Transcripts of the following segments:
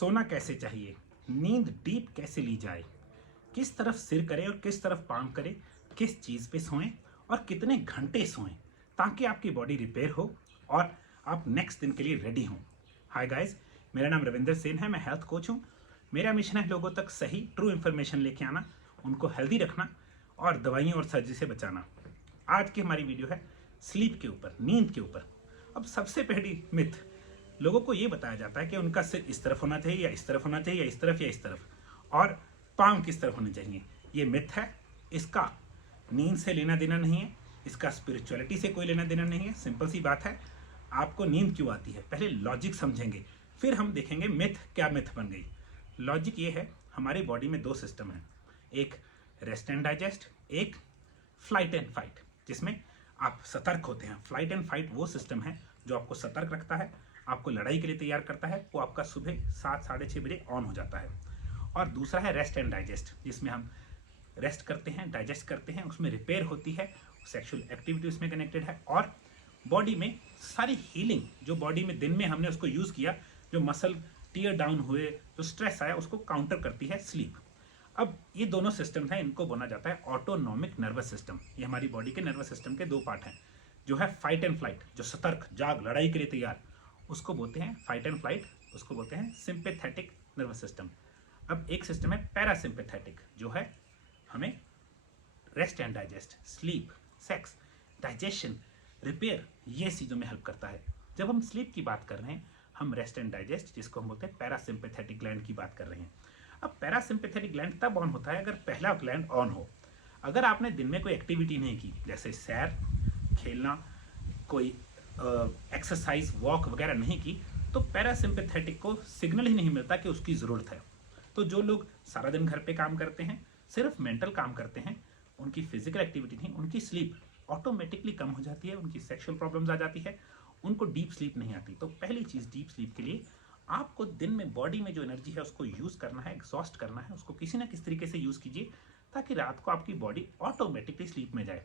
सोना कैसे चाहिए, नींद डीप कैसे ली जाए, किस तरफ सिर करे और किस तरफ पाँव करे, किस चीज़ पे सोएं और कितने घंटे सोएं ताकि आपकी बॉडी रिपेयर हो और आप नेक्स्ट दिन के लिए रेडी हों। हाय गाइस, मेरा नाम रविंदर सेन है, मैं हेल्थ कोच हूँ। मेरा मिशन है लोगों तक सही ट्रू इन्फॉर्मेशन लेके आना, उनको हेल्दी रखना और दवाइयों और सर्जरी से बचाना। आज की हमारी वीडियो है स्लीप के ऊपर, नींद के ऊपर। अब सबसे पहली मिथ, लोगों को ये बताया जाता है कि उनका सिर इस तरफ होना चाहिए या इस तरफ होना चाहिए या इस तरफ या इस तरफ, और पाँव किस तरफ होने चाहिए। ये मिथ है, इसका नींद से लेना देना नहीं है, इसका स्पिरिचुअलिटी से कोई लेना देना नहीं है। सिंपल सी बात है, आपको नींद क्यों आती है पहले लॉजिक समझेंगे, फिर हम देखेंगे मिथ क्या मिथ बन गई। लॉजिक ये है, हमारी बॉडी में दो सिस्टम है, एक रेस्ट एंड डाइजेस्ट, एक फ्लाइट एंड फाइट, जिसमें आप सतर्क होते हैं। फ्लाइट एंड फाइट वो सिस्टम है जो आपको सतर्क रखता है, आपको लड़ाई के लिए तैयार करता है, वो आपका सुबह 7 साढ़े 6 बजे ऑन हो जाता है। और दूसरा है रेस्ट एंड डाइजेस्ट, जिसमें हम रेस्ट करते हैं, डाइजेस्ट करते हैं, उसमें रिपेयर होती है, सेक्सुअल एक्टिविटी उसमें कनेक्टेड है, और बॉडी में सारी हीलिंग जो बॉडी में दिन में हमने उसको यूज़ किया, जो मसल टीयर डाउन हुए, जो स्ट्रेस आया, उसको काउंटर करती है स्लीप। अब ये दोनों सिस्टम है, इनको बोला जाता है ऑटोनॉमिक नर्वस सिस्टम। ये हमारी बॉडी के नर्वस सिस्टम के दो पार्ट हैं। जो है फाइट एंड फ्लाइट, जो सतर्क जाग लड़ाई के लिए तैयार, उसको बोलते हैं फाइट एंड फ्लाइट, उसको बोलते हैं सिंपैथेटिक नर्वस सिस्टम। अब एक सिस्टम है पैरासिम्पैथेटिक, जो है हमें rest and digest, sleep, sex, digestion, repair, ये चीज़ों में हेल्प करता है। जब हम स्लीप की बात कर रहे हैं, हम रेस्ट एंड डाइजेस्ट, जिसको हम बोलते हैं पैरासिम्पैथेटिक ग्लैंड की बात कर रहे हैं। अब पैरासिम्पैथेटिक ग्लैंड तब ऑन होता है अगर पहला ग्लैंड ऑन हो। अगर आपने दिन में कोई एक्टिविटी नहीं की, जैसे सैर, खेलना, कोई एक्सरसाइज, वॉक वगैरह नहीं की, तो पैरासिम्पैथेटिक को सिग्नल ही नहीं मिलता कि उसकी ज़रूरत है। तो जो लोग सारा दिन घर पे काम करते हैं, सिर्फ मेंटल काम करते हैं, उनकी फिजिकल एक्टिविटी नहीं, उनकी स्लीप ऑटोमेटिकली कम हो जाती है, उनकी सेक्सुअल प्रॉब्लम्स आ जाती है, उनको डीप स्लीप नहीं आती। तो पहली चीज़, डीप स्लीप के लिए आपको दिन में बॉडी में जो एनर्जी है उसको यूज़ करना है, एग्जॉस्ट करना है, उसको किसी ना किसी तरीके से यूज़ कीजिए ताकि रात को आपकी बॉडी ऑटोमेटिकली स्लीप में जाए।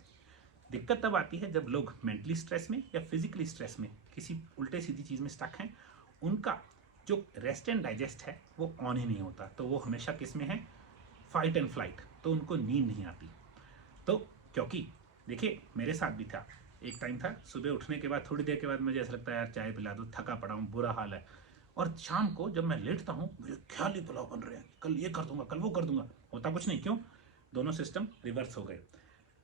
दिक्कत तब आती है जब लोग मेंटली स्ट्रेस में या फिजिकली स्ट्रेस में किसी उल्टे सीधी चीज़ में स्टक हैं, उनका जो रेस्ट एंड डाइजेस्ट है वो ऑन ही नहीं होता, तो वो हमेशा किस में है, फाइट एंड फ्लाइट, तो उनको नींद नहीं आती। तो क्योंकि देखिए मेरे साथ भी था, एक टाइम था सुबह उठने के बाद थोड़ी देर के बाद मुझे ऐसा लगता है यार चाय पिला दो, थका पड़ा हूँ, बुरा हाल है, और शाम को जब मैं लेटता हूँ मुझे ख्याल ही पुलाव बन रहे हैं, कल ये कर दूंगा, कल वो कर दूंगा, होता कुछ नहीं। क्यों? दोनों सिस्टम रिवर्स हो गए।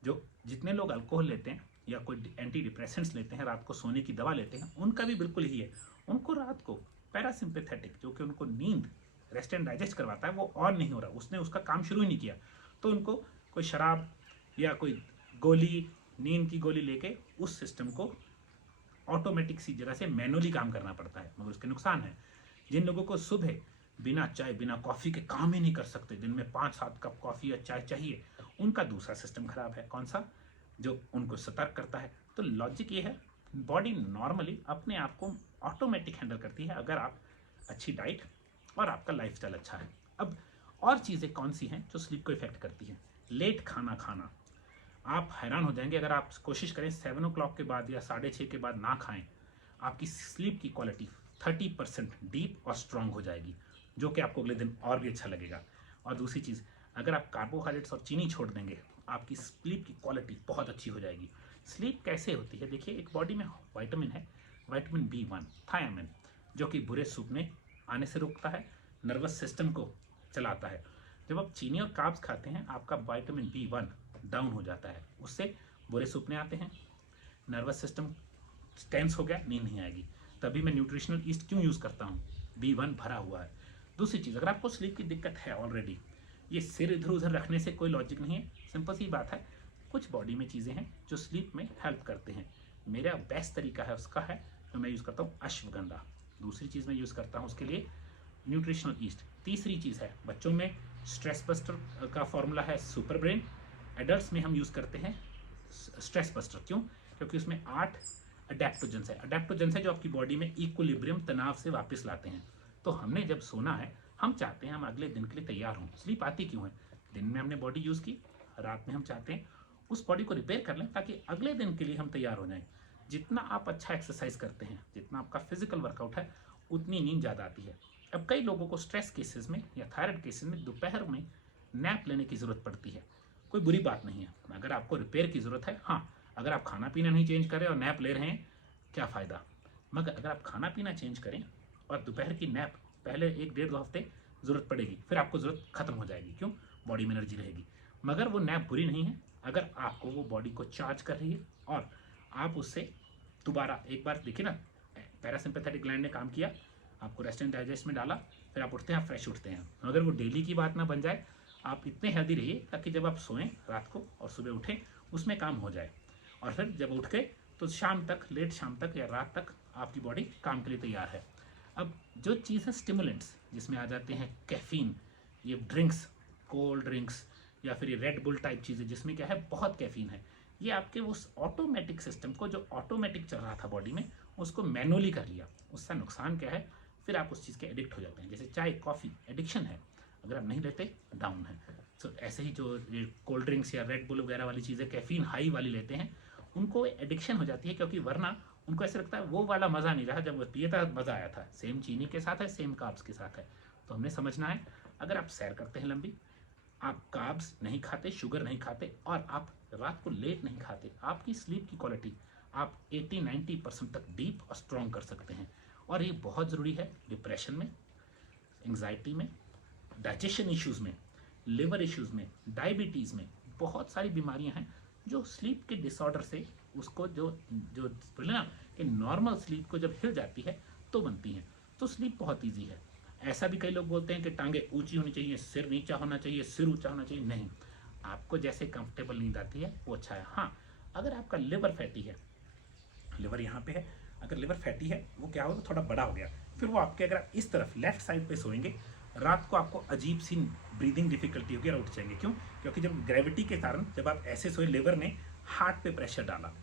जो जितने लोग अल्कोहल लेते हैं या कोई एंटी डिप्रेसेंट्स लेते हैं, रात को सोने की दवा लेते हैं, उनका भी बिल्कुल ही है। उनको रात को पैरासिम्पैथेटिक, जो कि उनको नींद, रेस्ट एंड डाइजेस्ट करवाता है, वो ऑन नहीं हो रहा, उसने उसका काम शुरू ही नहीं किया। तो उनको कोई शराब या कोई गोली, नींद की गोली लेके उस सिस्टम को ऑटोमेटिक सी जगह से मैनुअली काम करना पड़ता है, मगर उसके नुकसान है। जिन लोगों को सुबह बिना चाय बिना कॉफ़ी के काम ही नहीं कर सकते, दिन में 5-7 कप कॉफ़ी या चाय चाहिए, उनका दूसरा सिस्टम खराब है। कौन सा? जो उनको सतर्क करता है। तो लॉजिक ये है, बॉडी नॉर्मली अपने आप को ऑटोमेटिक हैंडल करती है अगर आप अच्छी डाइट और आपका लाइफस्टाइल अच्छा है। अब और चीज़ें कौन सी हैं जो स्लीप को इफेक्ट करती हैं? लेट खाना खाना, आप हैरान हो जाएंगे अगर आप कोशिश करें 7 o'clock के बाद या 6:30 के बाद ना खाएं, आपकी स्लीप की क्वालिटी 30% डीप और स्ट्रांग हो जाएगी, जो कि आपको अगले दिन और भी अच्छा लगेगा। और दूसरी चीज़, अगर आप कार्बोहाइड्रेट्स और चीनी छोड़ देंगे, आपकी स्लीप की क्वालिटी बहुत अच्छी हो जाएगी। स्लीप कैसे होती है? देखिए, एक बॉडी में वाइटामिन है, वाइटामिन B1 थायामिन, जो कि बुरे सपने आने से रोकता है, नर्वस सिस्टम को चलाता है। जब आप चीनी और कार्ब्स खाते हैं, आपका वाइटामिन B1 डाउन हो जाता है, उससे बुरे सपने आते हैं, नर्वस सिस्टम टेंस हो गया, नींद नहीं आएगी। तभी मैं न्यूट्रिशनल ईस्ट क्यों यूज़ करता हूँ, B1 भरा हुआ है। दूसरी चीज़, अगर आपको स्लीप की दिक्कत है ऑलरेडी, ये सिर इधर उधर रखने से कोई लॉजिक नहीं है, सिंपल सी बात है, कुछ बॉडी में चीज़ें हैं जो स्लीप में हेल्प करते हैं। मेरा बेस्ट तरीका है उसका है, जो मैं यूज़ करता हूँ, अश्वगंधा। दूसरी चीज़ मैं यूज़ करता हूँ उसके लिए न्यूट्रिशनल ईस्ट। तीसरी चीज़ है, बच्चों में स्ट्रेस बस्टर का फॉर्मूला है सुपर ब्रेन, एडल्ट्स में हम यूज़ करते हैं स्ट्रेस बस्टर। क्यों? क्योंकि उसमें 8 अडेप्टोजेंस है। अडेप्टोजेंस है जो आपकी बॉडी में इक्विलिब्रियम, तनाव से वापस लाते हैं। तो हमने जब सोना है, हम चाहते हैं हम अगले दिन के लिए तैयार हों। स्लीप आती क्यों है? दिन में हमने बॉडी यूज़ की, रात में हम चाहते हैं उस बॉडी को रिपेयर कर लें ताकि अगले दिन के लिए हम तैयार हो जाएं। जितना आप अच्छा एक्सरसाइज करते हैं, जितना आपका फिजिकल वर्कआउट है, उतनी नींद ज़्यादा आती है। अब कई लोगों को स्ट्रेस केसेस में या थायराइड केसेस में दोपहर में नैप लेने की ज़रूरत पड़ती है। कोई बुरी बात नहीं है, अगर आपको रिपेयर की ज़रूरत है। हाँ, अगर आप खाना पीना नहीं चेंज कर रहे और नैप ले रहे हैं, क्या फ़ायदा। मगर अगर आप खाना पीना चेंज करें और दोपहर की नैप पहले 1-1.5-2 हफ्ते ज़रूरत पड़ेगी, फिर आपको ज़रूरत ख़त्म हो जाएगी। क्यों? बॉडी में एनर्जी रहेगी। मगर वो नैप बुरी नहीं है अगर आपको वो बॉडी को चार्ज कर रही है और आप उससे दोबारा एक बार देखिए ना, पैरासिम्पैथेटिक ग्लैंड ने काम किया, आपको रेस्ट एंड डाइजेस्ट में डाला, फिर आप उठते हैं, आप फ्रेश उठते हैं। अगर वो डेली की बात ना बन जाए, आप इतने हेल्दी रहिए ताकि जब आप सोएं रात को और सुबह उठें उसमें काम हो जाए, और फिर जब उठ गए तो शाम तक, लेट शाम तक या रात तक आपकी बॉडी काम के लिए तैयार है। अब जो चीज़ है स्टिमुलेंट्स, जिसमें आ जाते हैं कैफीन, ये ड्रिंक्स, कोल्ड ड्रिंक्स या फिर ये रेड बुल टाइप चीज़ें जिसमें क्या है बहुत कैफीन है, ये आपके उस ऑटोमेटिक सिस्टम को जो ऑटोमेटिक चल रहा था बॉडी में उसको मैनुअली कर लिया। उसका नुकसान क्या है, फिर आप उस चीज़ के एडिक्ट हो जाते हैं। जैसे चाय कॉफ़ी एडिक्शन है, अगर आप नहीं लेते डाउन है। तो ऐसे ही जो कोल्ड ड्रिंक्स या रेड बुल वगैरह वाली चीज़ें कैफीन हाई वाली लेते हैं उनको एडिक्शन हो जाती है, क्योंकि वरना उनको ऐसा लगता है वो वाला मज़ा नहीं रहा जब वो पिए था, मज़ा आया था। सेम चीनी के साथ है, सेम कार्ब्स के साथ है। तो हमने समझना है, अगर आप सैर करते हैं लंबी, आप कार्ब्स नहीं खाते, शुगर नहीं खाते और आप रात को लेट नहीं खाते, आपकी स्लीप की क्वालिटी आप 80-90% तक डीप और स्ट्रॉन्ग कर सकते हैं। और ये बहुत ज़रूरी है डिप्रेशन में, एंग्जाइटी में, डाइजेशन इश्यूज़ में, लिवर इश्यूज़ में, डायबिटीज़ में। बहुत सारी बीमारियां हैं जो स्लीप के डिसऑर्डर से उसको जो जो बोले ना कि नॉर्मल स्लीप को जब हिल जाती है तो बनती हैं। तो स्लीप बहुत ईजी है। ऐसा भी कई लोग बोलते हैं कि टांगे ऊंची होनी चाहिए, सिर नीचा होना चाहिए, सिर ऊंचा होना चाहिए। नहीं, आपको जैसे कंफर्टेबल नींद आती है वो अच्छा है। हाँ, अगर आपका लिवर फैटी है, लिवर यहाँ पे है, अगर लिवर फैटी है वो क्या होगा, थोड़ा बड़ा हो गया, फिर वो आपके अगर आप इस तरफ लेफ्ट साइड पे सोएंगे, रात को आपको अजीब सी ब्रीदिंग डिफिकल्टी होगी और उठ जाएंगे। क्यों? क्योंकि जब ग्रेविटी के कारण जब आप ऐसे सोए, लिवर ने हार्ट पे प्रेशर डाला,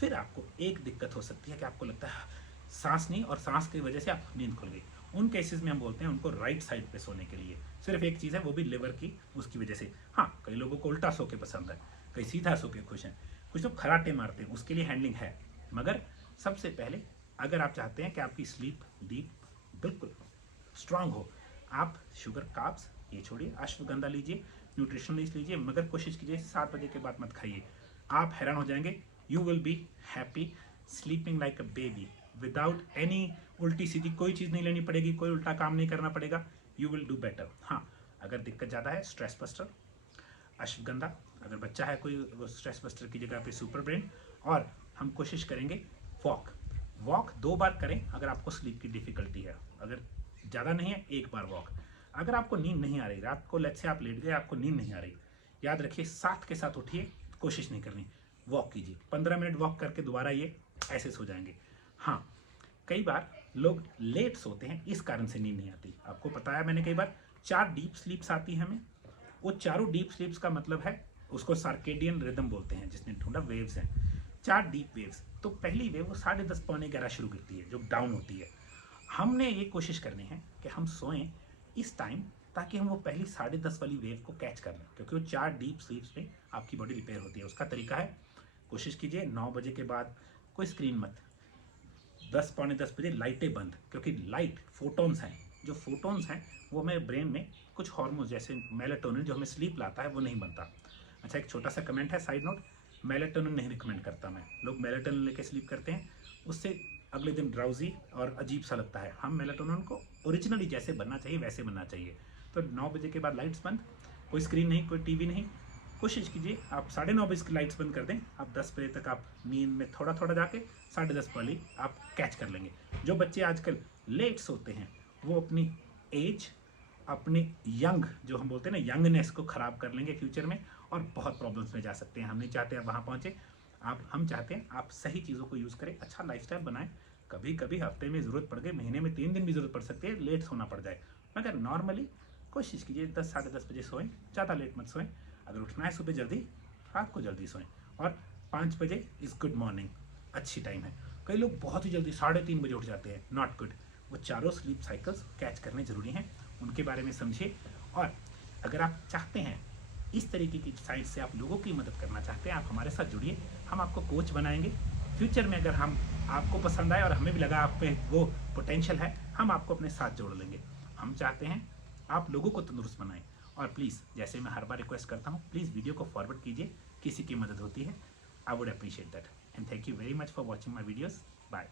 फिर आपको एक दिक्कत हो सकती है कि आपको लगता है सांस नहीं, और सांस की वजह से आप नींद खुल गई। उन केसेस में हम बोलते हैं उनको राइट साइड पे सोने के लिए। सिर्फ एक चीज़ है, वो भी लिवर की उसकी वजह से। हाँ, कई लोगों को उल्टा सो के पसंद है, कई सीधा सो के खुश हैं, कुछ लोग खराटे मारते हैं, उसके लिए हैंडलिंग है। मगर सबसे पहले अगर आप चाहते हैं कि आपकी स्लीप डीप बिल्कुल स्ट्रांग हो, आप शुगर कार्ब्स ये छोड़िए, अश्वगंधा लीजिए, न्यूट्रिशनलिस्ट लीजिए, मगर कोशिश कीजिए 7 बजे के बाद मत खाइए। आप हैरान हो जाएंगे, you will be happy sleeping like a baby without any उल्टी सीधी कोई चीज़ नहीं लेनी पड़ेगी, कोई उल्टा काम नहीं करना पड़ेगा। You will do better. हाँ, अगर दिक्कत ज़्यादा है, स्ट्रेस बस्टर, अश्वगंधा, अगर बच्चा है कोई, वो स्ट्रेस बस्टर की जगह पे सुपर ब्रेन। और हम कोशिश करेंगे वॉक 2 बार करें अगर आपको स्लीप की डिफिकल्टी है, अगर ज़्यादा नहीं है 1 बार वॉक। अगर आपको नींद नहीं आ रही रात को, लेट्स से आप लेट गए, आपको नींद नहीं आ रही, याद रखिए साथ के साथ उठिए, कोशिश नहीं करनी, वॉक कीजिए। 15 मिनट वॉक करके दोबारा ये ऐसे सो जाएंगे। हाँ, कई बार लोग लेट सोते हैं, इस कारण से नींद नहीं आती। आपको पता है, मैंने कई बार 4 डीप स्लीप्स आती है हमें। वो चारों डीप स्लीप्स का मतलब है, उसको सार्केडियन रिदम बोलते हैं, जिसने ढूंढा वेव्स हैं, 4 डीप वेव्स। तो पहली वेव वो 10:30 पौने 11 शुरू करती है, जो डाउन होती है। हमने ये कोशिश करनी है कि हम सोएं इस टाइम, ताकि हम वो पहली 10:30 वाली वेव को कैच कर लें, क्योंकि वो 4 डीप स्लीप्स में आपकी बॉडी रिपेयर होती है। उसका तरीका है, कोशिश कीजिए 9 बजे के बाद कोई स्क्रीन मत, 10 पौने 10 बजे लाइटें बंद, क्योंकि लाइट फोटोन्स हैं, जो फोटोन्स हैं वो हमें ब्रेन में कुछ हार्मोन जैसे मेलाटोनिन जो हमें स्लीप लाता है वो नहीं बनता। अच्छा, एक छोटा सा कमेंट है, साइड नोट, मेलाटोनिन नहीं रिकमेंड करता मैं। लोग मेलाटोनिन लेके स्लीप करते हैं, उससे अगले दिन ड्राउजी और अजीब सा लगता है। हम मेलाटोनिन को ओरिजिनली जैसे बनना चाहिए वैसे बनना चाहिए। तो 9 बजे के बाद लाइट्स बंद, कोई स्क्रीन नहीं, कोई टीवी नहीं। कोशिश कीजिए आप 9:30 बजे की लाइट्स बंद कर दें, आप 10 बजे तक आप नींद में थोड़ा थोड़ा जाके 10:30 वाली आप कैच कर लेंगे। जो बच्चे आजकल लेट सोते हैं वो अपनी एज, अपने यंग, जो हम बोलते हैं ना यंगनेस को ख़राब कर लेंगे फ्यूचर में, और बहुत प्रॉब्लम्स में जा सकते हैं। हम नहीं चाहते आप वहाँ पहुँचे। हम चाहते हैं आप सही चीज़ों को यूज़ करें, अच्छा लाइफस्टाइल बनाएं। कभी कभी हफ्ते में ज़रूरत पड़ गई, महीने में 3 दिन भी ज़रूरत पड़ सकती है, लेट सोना पड़ जाए, मगर नॉर्मली कोशिश कीजिए 10 10:30 बजे सोएं, ज़्यादा लेट मत सोएं। अगर उठना है सुबह जल्दी, रात को जल्दी सोएं। और 5 बजे इज़ गुड मॉर्निंग, अच्छी टाइम है। कई लोग बहुत ही जल्दी 3:30 बजे उठ जाते हैं, नॉट गुड। वो चारों स्लीप साइकिल्स कैच करने ज़रूरी हैं, उनके बारे में समझिए। और अगर आप चाहते हैं इस तरीके की साइट से आप लोगों की मदद करना चाहते हैं, आप हमारे साथ जुड़िए, हम आपको कोच बनाएंगे। फ्यूचर में अगर हम आपको पसंद आए और हमें भी लगा आप पे वो पोटेंशियल है, हम आपको अपने साथ जोड़ लेंगे। हम चाहते हैं आप लोगों को तंदुरुस्त बनाएं। और प्लीज़, जैसे मैं हर बार रिक्वेस्ट करता हूँ, प्लीज़ वीडियो को फॉरवर्ड कीजिए, किसी की मदद होती है। I would appreciate that and thank you very much for watching my videos. Bye.